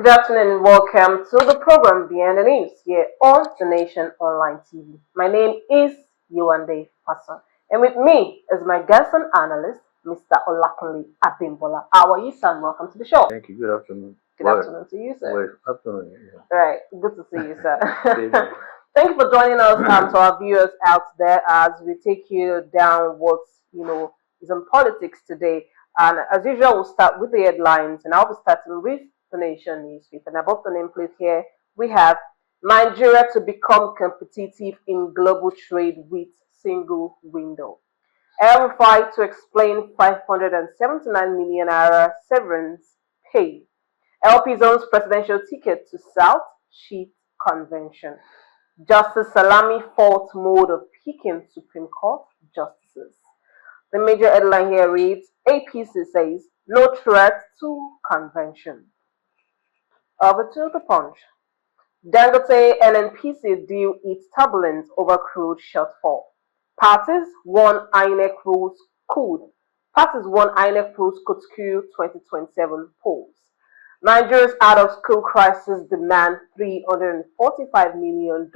Good afternoon and welcome to the program Behind the News here on the Nation Online TV. My name is Yewande Fasan, and with me is my guest and analyst, Mr. Adekunle Abimbola. How are you, sir? Welcome to the show. Thank you. Good afternoon. Good afternoon to you, sir. Well, afternoon. Right, good to see you, sir. Same here. Thank you for joining us to our viewers out there as we take you down what's is in politics today. And as usual, we'll start with the headlines, and I'll be starting with the Nation newspaper. And above the nameplate here, we have Nigeria to become competitive in global trade with single window. El Rufai to explain 579 million naira severance pay. LP's owns presidential ticket to South Chief Convention. Justice Salami fault mode of picking Supreme Court justices. The major headline here reads, APC says no threat to convention. Over to the punch. Dangote NNPC deal its turbulence over crude shortfall. Parties won INEC rules could. Parties won INEC rules could skew 2027 polls. Nigeria's out-of-school crisis demand $345 million.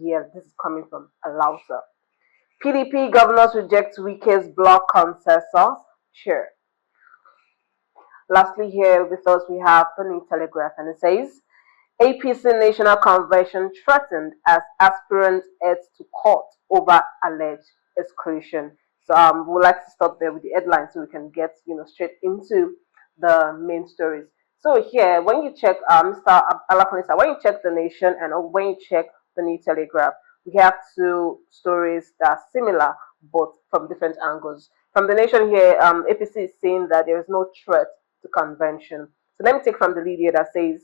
Yeah, this is coming from Alausa. PDP governors reject Wike's bloc consensus chair. Lastly, here with us we have the New Telegraph, and it says APC National Convention threatened as aspirants head to court over alleged exclusion. So we would like to stop there with the headlines so we can get straight into the main stories. So here, when you check Mr. Alakonisa, when you check the Nation and when you check the New Telegraph, we have two stories that are similar but from different angles. From the Nation here, APC is saying that there is no threat to convention. So let me take from the lead here that says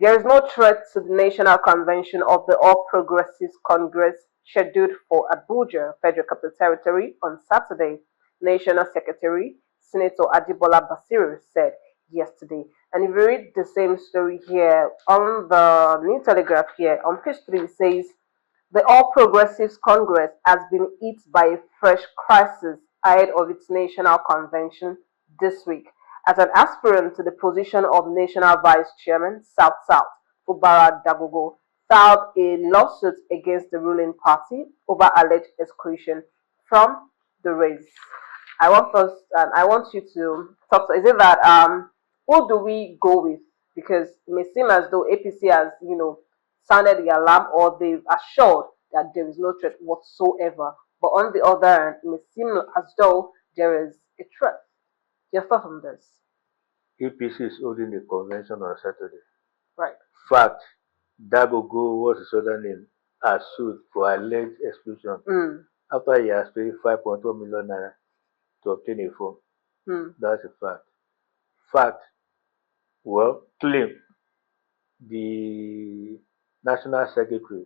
there is no threat to the National Convention of the All Progressives Congress scheduled for Abuja, Federal Capital Territory, on Saturday, National Secretary Senator Abimbola said yesterday. And if you read the same story here on the New Telegraph here, on page 3, it says the All Progressives Congress has been hit by a fresh crisis ahead of its national convention this week. As an aspirant to the position of National Vice Chairman, South South, Fubara Dagogo filed a lawsuit against the ruling party over alleged exclusion from the race. I want you to talk. Is it that who do we go with? Because it may seem as though APC has sounded the alarm, or they've assured that there is no threat whatsoever. But on the other hand, it may seem as though there is a threat. Your thoughts on this? APC is holding a convention on Saturday. Right. Fact, Dagogo, what's his other name, are sued for alleged exclusion after he has paid 5.1 million naira to obtain a form. That's a fact. Fact, well, claim the National Secretary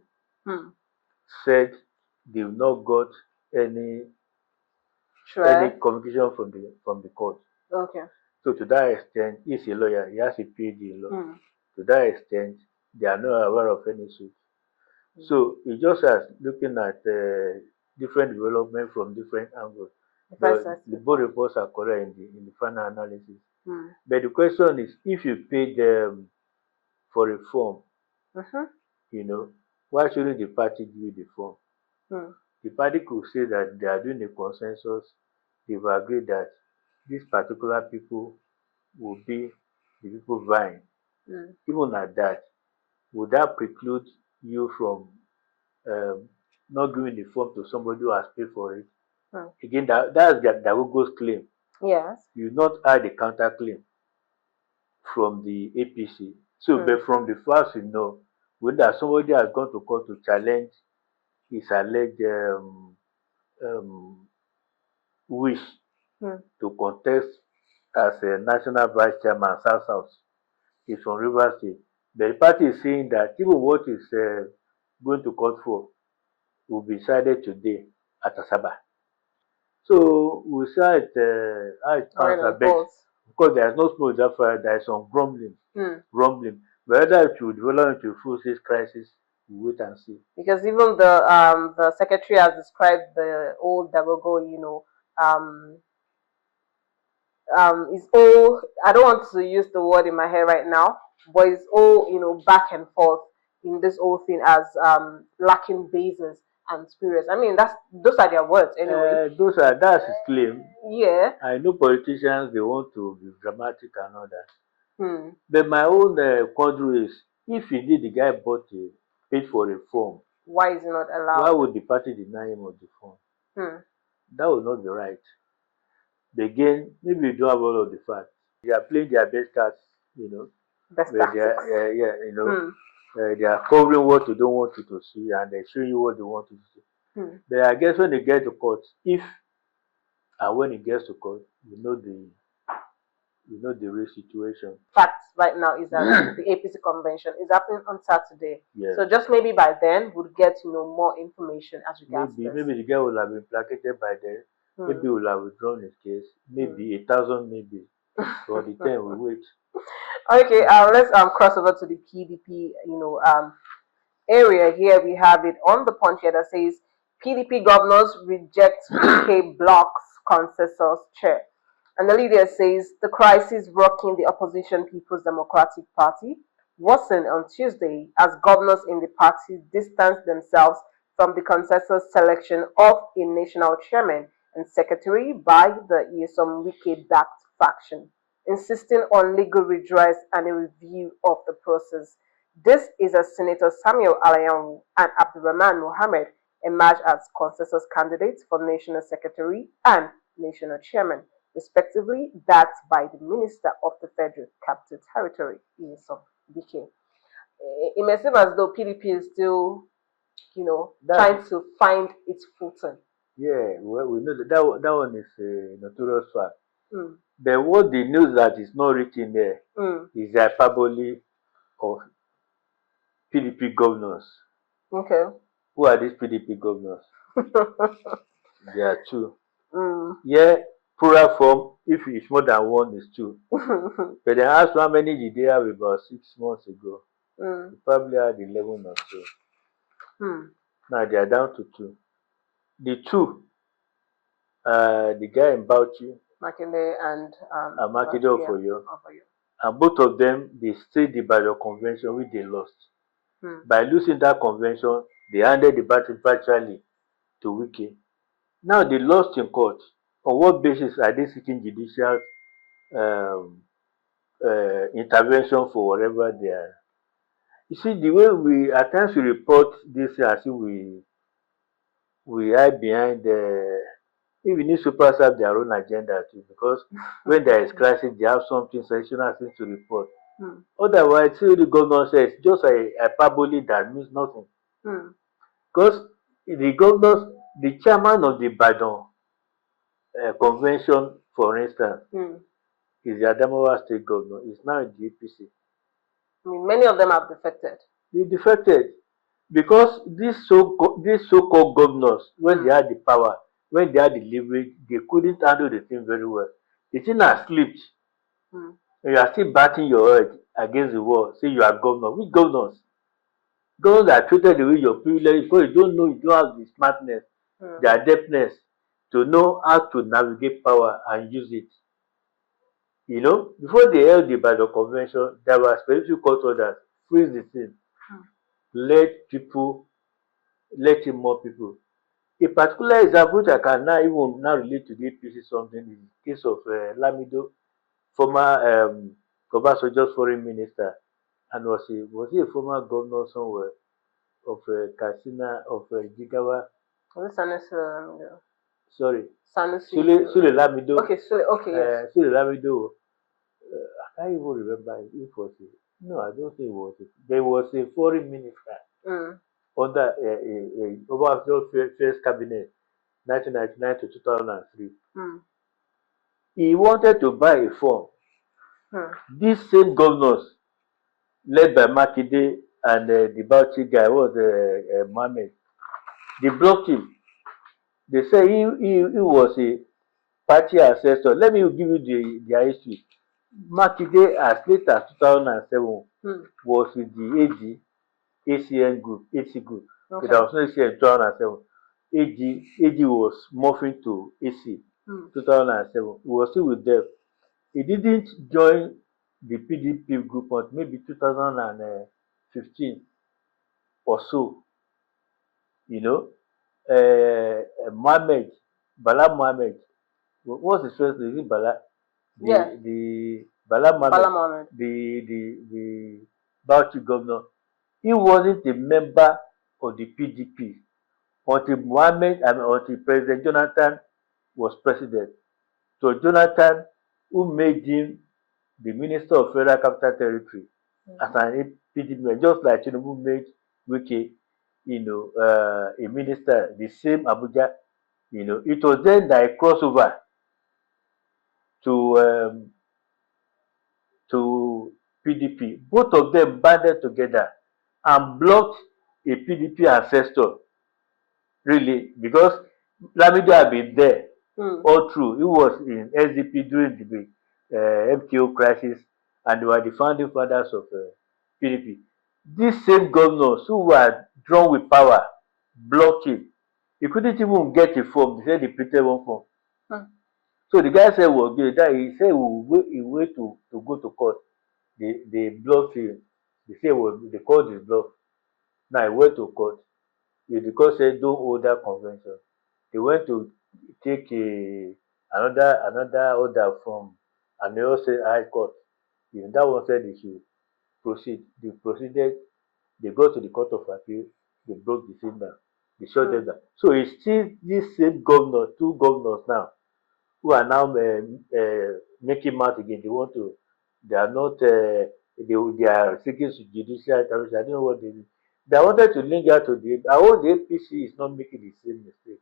said they've not got any communication from the court. Okay. So to that extent, he's a lawyer, he has a PhD in law. To that extent, they are not aware of any suit. So it's just as looking at different development from different angles. The both reports are correct in the final analysis. But the question is, if you paid for a form, why shouldn't the party give you the form? The party could say that they are doing a consensus. They've agreed that these particular people will be the people vying. Even at that, would that preclude you from not giving the form to somebody who has paid for it? Again, that's Dagogo's claim. Yes. You not add a counter claim from the APC. So, but from the first, whether somebody has gone to court to challenge his alleged wish to contest as a national vice chairman, South South, is from Rivers State. But the party is saying that even what is going to court for will be decided today at Asaba. So we'll see how it pans out. Because there's no smoke that fire, there is some grumbling. Whether it will develop into a full-scale crisis, we'll wait and see. Because even the secretary has described the old Dagogo, is all. I don't want to use the word in my head right now, but it's all back and forth in this whole thing as lacking basis and spirits. I mean, those are their words anyway. That's his claim. Yeah. I know politicians, they want to be dramatic and all that. Hmm. But my own quandary is, if indeed the guy paid for a form, Why is it not why allowed? would the party deny him of the form? Hmm. That would not be right. Again, maybe you don't have all of the facts. They are playing their best cards, Best where they tactics. are, yeah, Hmm. they are covering what you don't want you to see, and they're showing you what they want you to see. Hmm. But I guess when they get to court, if and when it gets to court, the real situation. Fact right now is that the APC convention is happening on Saturday. Yeah. So just maybe by then we'll get more information as regards Maybe the guy will have been placated by then. Maybe he will have withdrawn his case. Maybe 1,000, maybe. For the 10 we wait. Okay, let's cross over to the PDP, area. Here we have it on the punch here that says PDP governors reject Wike bloc's consensus chair. And the leader says the crisis rocking the opposition People's Democratic Party worsened on Tuesday as governors in the party distanced themselves from the consensus selection of a national chairman and secretary by the Yesom Wike-backed faction, insisting on legal redress and a review of the process. This is as Senator Samuel Alayan and Abdurrahman Mohammed emerged as consensus candidates for national secretary and national chairman, respectively, backed by the Minister of the Federal Capital Territory, Nyesom Wike. It may seem as though PDP is still, trying to find its footing. Yeah, well, we know that one is a notorious fact. Mm. But what the news that is not written there is the hyperbole of PDP governors. Okay. Who are these PDP governors? There are two. Mm. Yeah, plural form, if it's more than one, is two. But then ask how many did they have about 6 months ago? They probably had 11 or so. Now they are down to two. The two, the guy in Bauchi, Makinde and Makinde of Oyo. And both of them, they stayed the Ibadan convention which they lost. By losing that convention, they handed the battle virtually to Wike. Now they lost in court. On what basis are they seeking judicial intervention for whatever they are? You see, the way we at times we report this as if we hide behind even newspapers have their own agenda too, because when there is crisis, they have something sensational things to report. Otherwise, see the governor says just a hyperbole that means nothing. Because the governors, the chairman of the Ibadan convention, for instance, is the Adamawa state governor. Is now in the APC. I mean, many of them have defected. They defected because these so-called governors, when they had the power, when they had the leverage, they couldn't handle the thing very well. The thing has slipped. And you are still batting your head against the wall, say you are governor. Which governors? Governors are treated the way your privilege because you don't have the smartness, the adeptness to know how to navigate power and use it. Before they held the Ibadan convention, there were specific court orders, freeze the thing, let in more people. A particular example which I can now relate to the APC something is the case of Lamido, former Obasanjo's foreign minister, and was he a former governor somewhere of Katsina, of Jigawa? Was it Sanusi Lamido? Sorry, Sanusi. Sule Lamido. Okay, okay, yes. Sule Lamido. I can't even remember if it was no, I don't think it was. There was a foreign minister under Obasanjo's first cabinet, 1999 to 2003. He wanted to buy a farm. These same governors, led by Makinde and the Bauchi guy, was Mohammed, they blocked him. They say he was a party ancestor. Let me give you their history. Makinde, as late as 2007, was with the ACN group, AC group. Okay. There was no AC in 2007. AG was morphing to AC 2007. He was still with them. He didn't join the PDP group on maybe 2015 or so, you know, Mohammed, Bala Mohammed, what's his first name? Is it Bala? Yeah, The Bala Mohammed, Bala Mohammed. the Bauchi governor, he wasn't a member of the PDP until until President Jonathan was president. So Jonathan, who made him the Minister of Federal Capital Territory as an PDP member, just like Tinubu made Wike, a minister, the same Abuja, it was then that I crossed over to to PDP. Both of them banded together and blocked a PDP ancestor, really, because Lamido had been there all through. He was in SDP during the MKO crisis, and they were the founding fathers of PDP. These same governors who were drawn with power blocked him. He couldn't even get a form. They said he printed one form. So the guy said, well, that he said he wait to go to court. They blocked him. They said, well, the court is blocked. Now he went to court. The court said, don't hold that convention. They went to take another order from, and they all said high court. If that one said they should proceed, they proceeded. They go to the court of appeal. They broke the thing down. They shut them down. So it's still this same governor, two governors now, who are now making mouth again. They want to. They are not. They are seeking judicial intervention. I don't know what they do. They wanted to link out to the. I hope the APC is not making the same mistake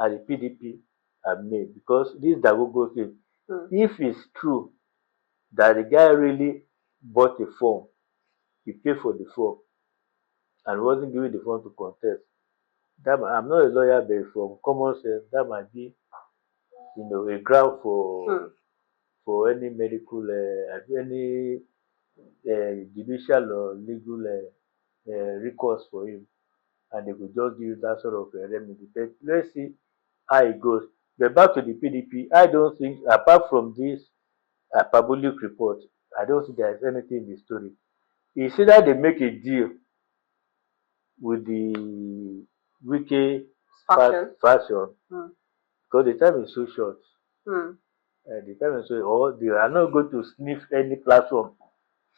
as the PDP have made, because this Dagogo thing, if it's true that the guy really bought a form, he paid for the form and wasn't given the form to contest. I'm not a lawyer, but from common sense, that might be, a ground for any medical, any judicial or legal recourse for him, and they could just give that sort of remedy. But let's see how it goes. But back to the PDP, I don't think, apart from this public report, I don't think there's anything in the story. It's either they make a deal with the Wike faction, because the time is so short. The time is so, or they are not going to sniff any platform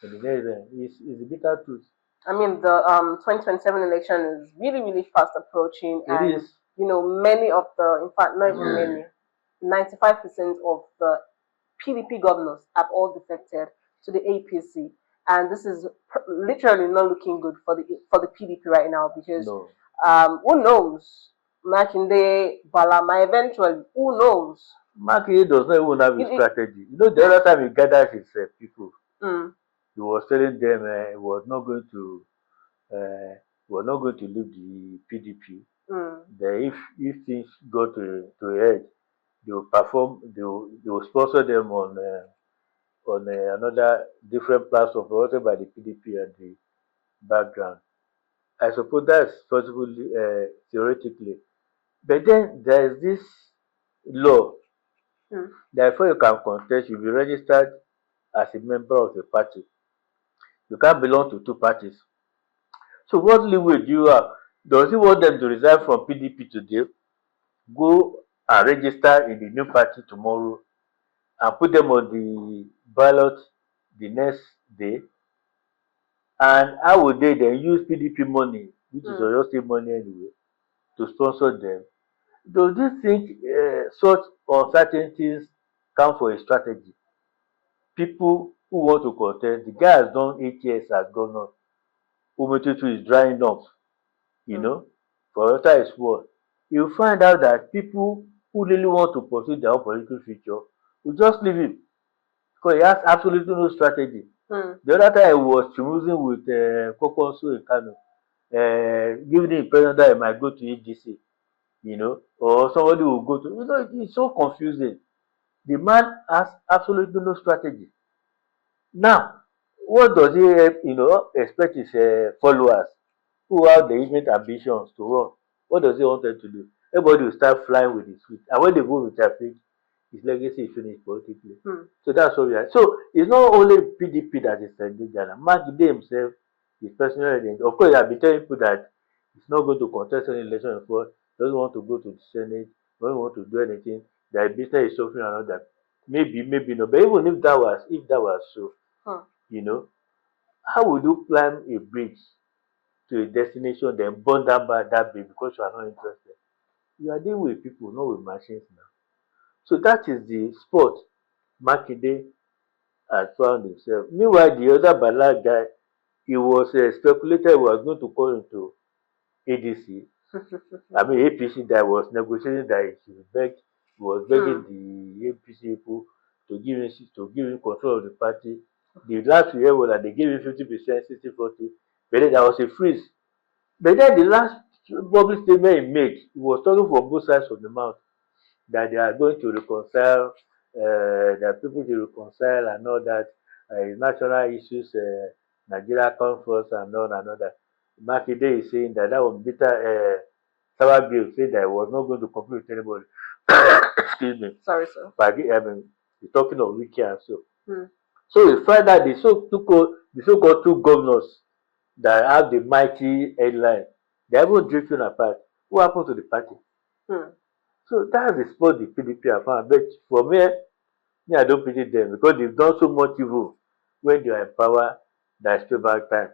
in the next. It's the bitter truth. I mean, the 2027 election is really, really fast approaching, It and is. many of the, in fact, not even many, 95% of the PDP governors have all defected to the APC, and this is literally not looking good for the PDP right now, because No. who knows, Makinde, Balama, eventually, who knows? Makinde does not even have a strategy. The other time he gathered his people, he was telling them he was not going to leave the PDP. That if things go to a head, they will perform. They will sponsor them on another different platform promoted by the PDP and the background. I suppose that's possible theoretically, but then there is this law that before you can contest, you'll be registered as a member of the party. You can't belong to two parties. So what leeway do you have? Does he want them to resign from PDP today, go and register in the new party tomorrow, and put them on the ballot the next day? And how would they then use PDP money, which is Oyo State money anyway, to sponsor them? Does you think such uncertainties count for a strategy? People who want to contest, the guy has done 8 years as governor. Umetutu is drying up, for water is poor. You find out that people who really want to pursue their own political future will just leave him, because he has absolutely no strategy. The other time he was choosing with Kokonsu in Kano, giving the impression that he might go to ADC, or somebody will go to, it's so confusing. The man has absolutely no strategy. Now, what does he expect his followers who have the immense ambitions to run? What does he want them to do? Everybody will start flying with his feet. And when they go with their feet, his legacy is finished politically. So that's what we are. So it's not only PDP that is endangered. Makinde himself, his personal identity. Of course, I've been telling people that he's not going to contest any election before, doesn't want to go to the Senate, doesn't want to do anything. That business is suffering and all that. Maybe, maybe not. But even if that was so, you know, how would you climb a bridge to a destination, then burn down by that bridge because you are not interested? You are dealing with people, not with machines now. So that is the spot Makinde has found himself. Meanwhile, the other Bala guy, he was speculated he was going to call into ADC. I mean APC that was negotiating that he was begging the APC people to give him control of the party. The last we heard was that they gave him 50%, 60-40, but then there was a freeze. But then the last public statement he made, he was talking from both sides of the mouth that they are going to reconcile, that people to reconcile and all that, national issues, Nigeria comes first and all and all that. Makinde is saying that that was bitter. Bill said that he was not going to compete with anybody. Excuse me. Sorry, sir. But I mean, he's talking of Wike and so. So we find that the so-called two governors that have the mighty headline, they are even drifting apart. What happened to the party? So that's the spot the PDP have found. But for me, I don't pity them because they've done so much evil when they are in power that it's back time.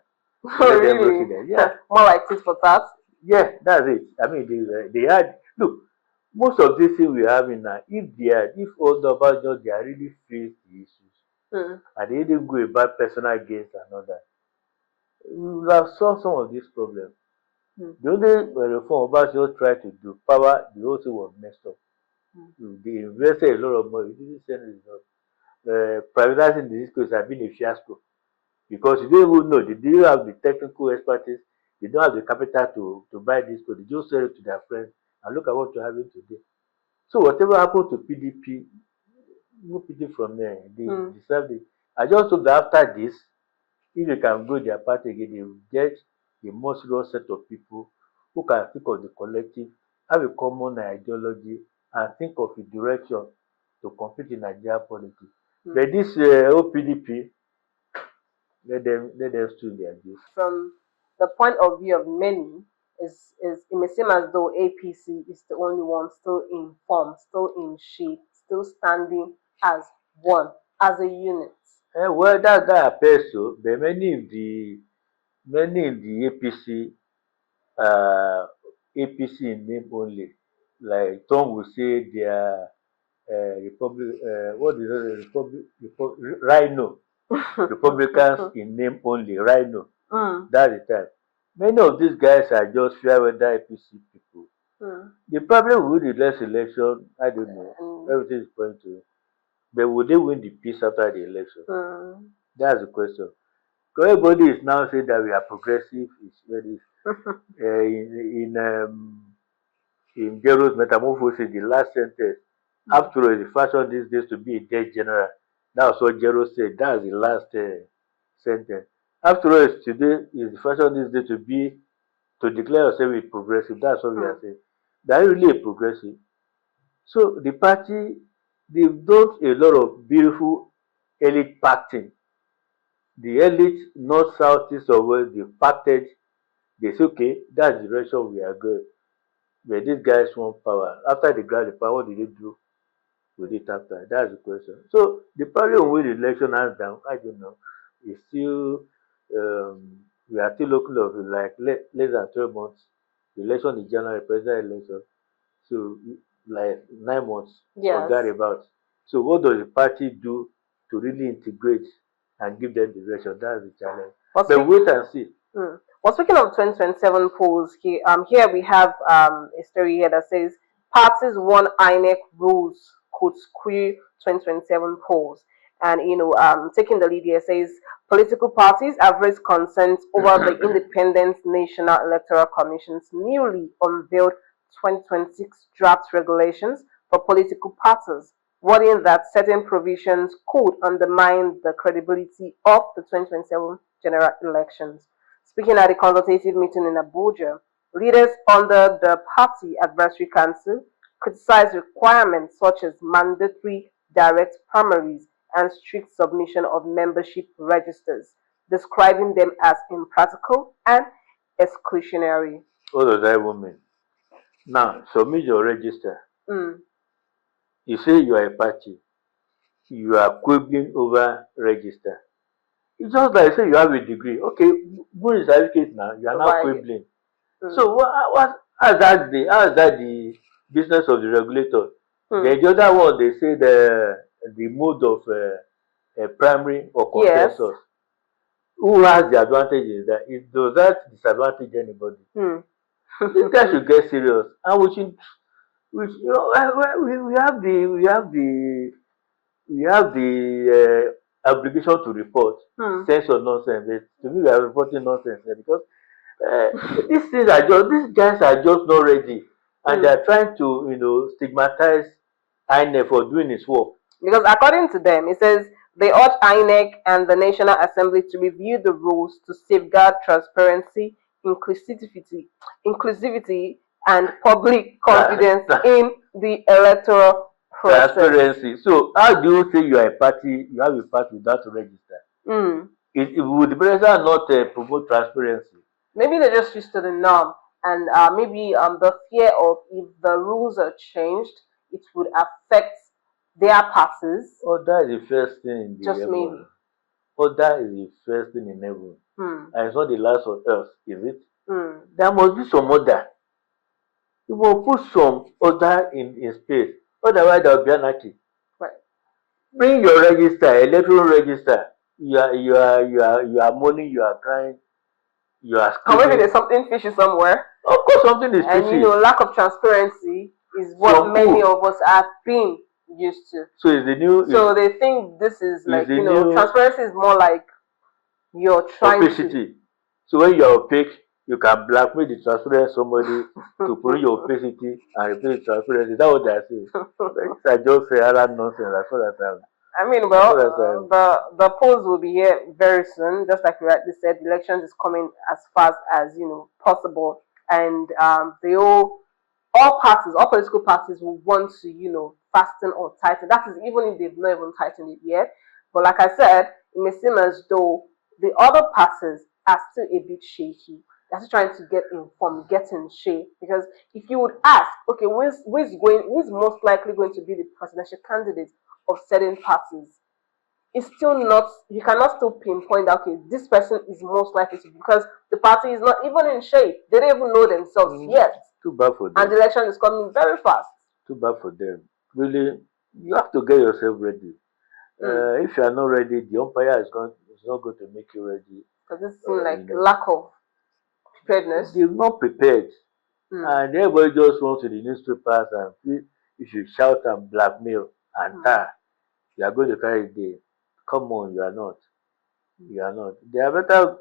Oh, really? Yeah. More like tit for tat. Yeah, that's it. I mean, they had look. Most of these things we are having now, if all the about they are really faced the issues and they didn't go about personal gains and all that, we will have solved some of these problems. The only reform Obasanjo tried to do, power, the whole thing was messed up. They invested a lot of money. It didn't send results. Privatizing the discourse has been a fiasco because you don't even know. They didn't have the technical expertise. They don't have the capital to buy this code. They just sell it to their friends. And look at what you're having today. So whatever happened to PDP, no pity from there. They deserve it. I just hope that after this, if they can grow their party again, they will get a more serious set of people who can think of the collective, have a common ideology, and think of a direction to compete in Nigeria politics. But this OPDP, let them stood their gist. From the point of view of many, is it may seem as though APC is the only one still in form, still in shape, still standing as one, as a unit. Well, that appears so. But many in the APC APC in name only. Like some will say they are Republic. What is it? Rhino. Republicans in name only. Rhino. That's the type. Many of these guys are just fair weather APC people. They probably will win the next election. I don't know. Everything is pointing to it. But will they win the peace after the election? That's the question. Because everybody is now saying that we are progressive. It's very in Jero's metamorphosis, the last sentence. After all, the fashion these days to be a dead general. That's what Jero said. That's the last sentence. After all, today is the fashion these days to declare yourself a progressive. That's what we are saying. They are really a progressive. So the party, they've done a lot of beautiful elite pacting. The elite, north, south, east, or west, they pacted. They say, okay, that's the direction we are going. But these guys want power. After they grab the power, what did they do with it after? That's the question. So the probably will win the election hands down. I don't know. It's still we are still looking at like less than 12 months. The election is January, president election. So like 9 months or thereabout. So what does the party do to really integrate and give them the direction? That's the challenge. But wait and see. Well, speaking of 2027 polls, here we have a story here that says parties won INEC rules could skew 2027 polls. And, taking the lead here says political parties have raised concerns over the Independent National Electoral Commission's newly unveiled 2026 draft regulations for political parties, worrying that certain provisions could undermine the credibility of the 2027 general elections. Speaking at a consultative meeting in Abuja, leaders under the Party Advisory Council criticized requirements such as mandatory direct primaries and strict submission of membership registers, describing them as impractical and exclusionary. What does that even mean? Now, submit your register. Mm. You say you are a party. You are quibbling over register. It's just like say you have a degree. Okay, bring the certificate now. You are now Right. quibbling. Mm. So how is that the business of the regulator? Then the other one they say the mode of primary or Yes. consensus. Who has the advantage in that? It does that disadvantage anybody? This guy should get serious, and we should, you know, we have the obligation to report sense or nonsense. But to me, we are reporting nonsense because these guys are just not ready, and they are trying to stigmatize INEC for doing its work. Because according to them, it says they urge INEC and the National Assembly to review the rules to safeguard transparency, inclusivity, and public confidence in the electoral process. Transparency. So how do you say you are a party, you have a party without a register? Would the president not promote transparency? Maybe they're just used to the norm, and maybe the fear of if the rules are changed, it would affect their parties. Oh, that is the first thing in the just heaven. Maybe. Oh, that is the first thing in heaven. And it's not the last on earth, is it? There must be some order. You will put some order in space. Otherwise, there will be anarchy. Right. Bring your register, electoral register. You are mourning, you are crying, you are screaming. Or maybe there's something fishy somewhere. Of course, something is fishy. And lack of transparency is what many of us have been used to. So it's the new. So they think this is like transparency is more like you're trying opacity. So when you're opaque, you can blackmail the transparent somebody to prove your opacity and replace the transparency. Is that what they are saying? I just say other nonsense. That's what I said. I mean, well, the polls will be here very soon. Just like you rightly said, the election is coming as fast as possible, and all political parties will want to fasten or tighten. That is even if they've not even tightened it yet. But like I said, it may seem as though the other parties are still a bit shaky. They're still trying to get informed, get in shape. Because if you would ask, okay, who's most likely going to be the presidential candidate of certain parties, it's still not. You cannot still pinpoint that, okay, this person is most likely to, because the party is not even in shape. They don't even know themselves yet. Too bad for them. And the election is coming very fast. Too bad for them. Really, you have to get yourself ready. If you are not ready, the umpire is not going to make you ready. Because this seems like lack of preparedness. They're not prepared. And everybody just runs to the newspapers and if you shout and blackmail and you are going to carry the day. Come on, you are not. You are not. They better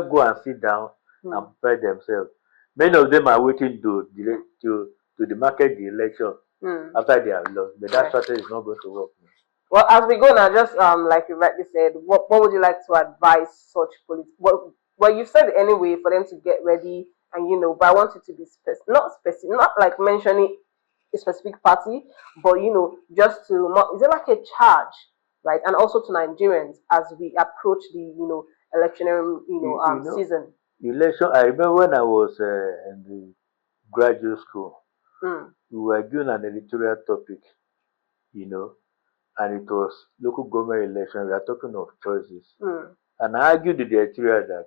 go and sit down and prepare themselves. Many of them are waiting to demarcate the election after they have lost. But that strategy is not going to work. Well, as we go now, just like you rightly said, what would you like to advise such politics? Well, you said anyway for them to get ready, and but I want you to be not like mentioning a specific party, but just to is it like a charge, right? And also to Nigerians as we approach the electionary season. Election. I remember when I was in the graduate school, we were given an editorial topic, and it was local government election. We are talking of choices. And I argued with the editorial that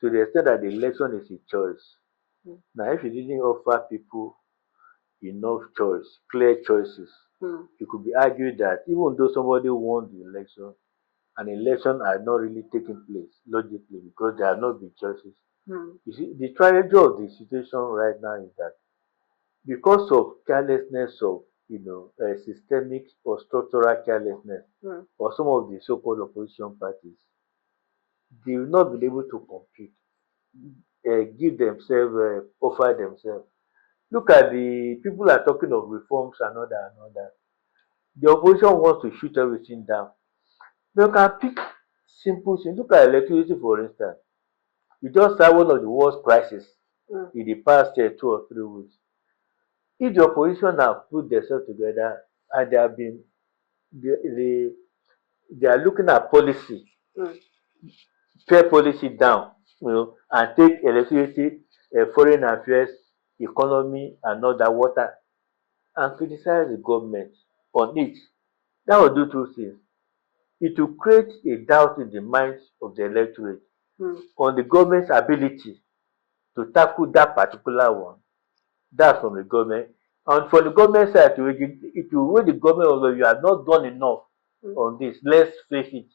to the extent that the election is a choice. Now, if you didn't offer people enough choice, clear choices, it could be argued that even though somebody won the election, an election had not really taken place logically because there have not been choices. You see, the tragedy of the situation right now is that because of carelessness of systemic or structural carelessness or some of the so-called opposition parties, they will not be able to compete, give themselves, offer themselves. Look at the people are talking of reforms and all that and all that. The opposition wants to shoot everything down. They can pick simple things. Look at electricity, for instance. We just had one of the worst crises in the past 2 or 3 weeks. if the opposition have put themselves together and they, they are looking at policy, fair policy down, and take electricity, foreign affairs, economy, and all that water, and criticize the government on it. That will do two things. It will create a doubt in the minds of the electorate on the government's ability to tackle that particular one. That's from the government. And from the government side, it will weigh the government although you have not done enough on this. Let's face it.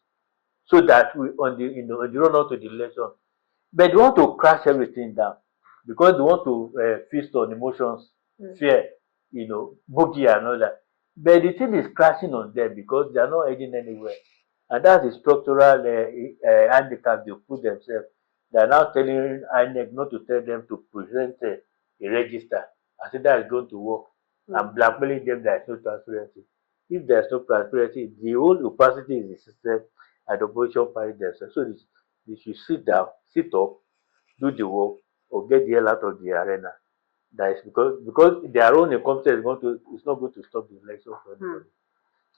So that we on the run up to the election. But they want to crash everything down because they want to feast on emotions, fear, boogie and all that. But the thing is crashing on them because they are not heading anywhere. And that's the structural handicap they put themselves. They are now telling INEC not to tell them to present a register. I think that is going to work. And blackmailing them there is no transparency. If there is no transparency, the whole opacity is the system and the opposition party themselves. So they should sit down, sit up, do the work, or get the hell out of the arena. That is because their own incompetence is not going to stop the election for anybody.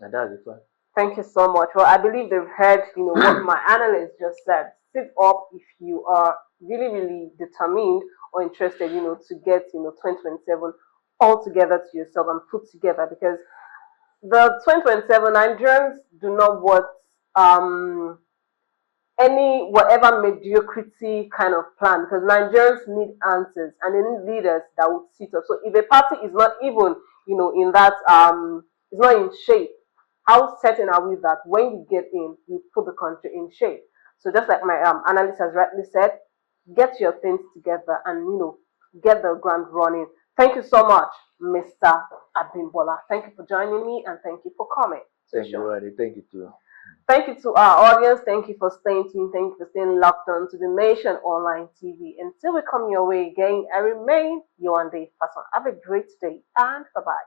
And that's the fact. Thank you so much. Well, I believe they've heard, what my analyst just said. Sit up if you are really, really determined or interested, to get, 2027 all together to yourself and put together, because the 2027 Nigerians do not want any whatever mediocrity kind of plan, because Nigerians need answers and they need leaders that would sit up. So if a party is not even, in that is not in shape, how certain are we that when you get in, you put the country in shape? So just like my analyst has rightly said, get your things together and get the ground running. Thank you so much, Mr. Abimbola. Thank you for joining me and thank you for coming. Thank you, Adi. Thank you too. Thank you to our audience. Thank you for staying tuned. Thank you for staying locked on to the Nation Online TV. Until we come your way again, I remain Yewande Fasan. Have a great day and bye-bye.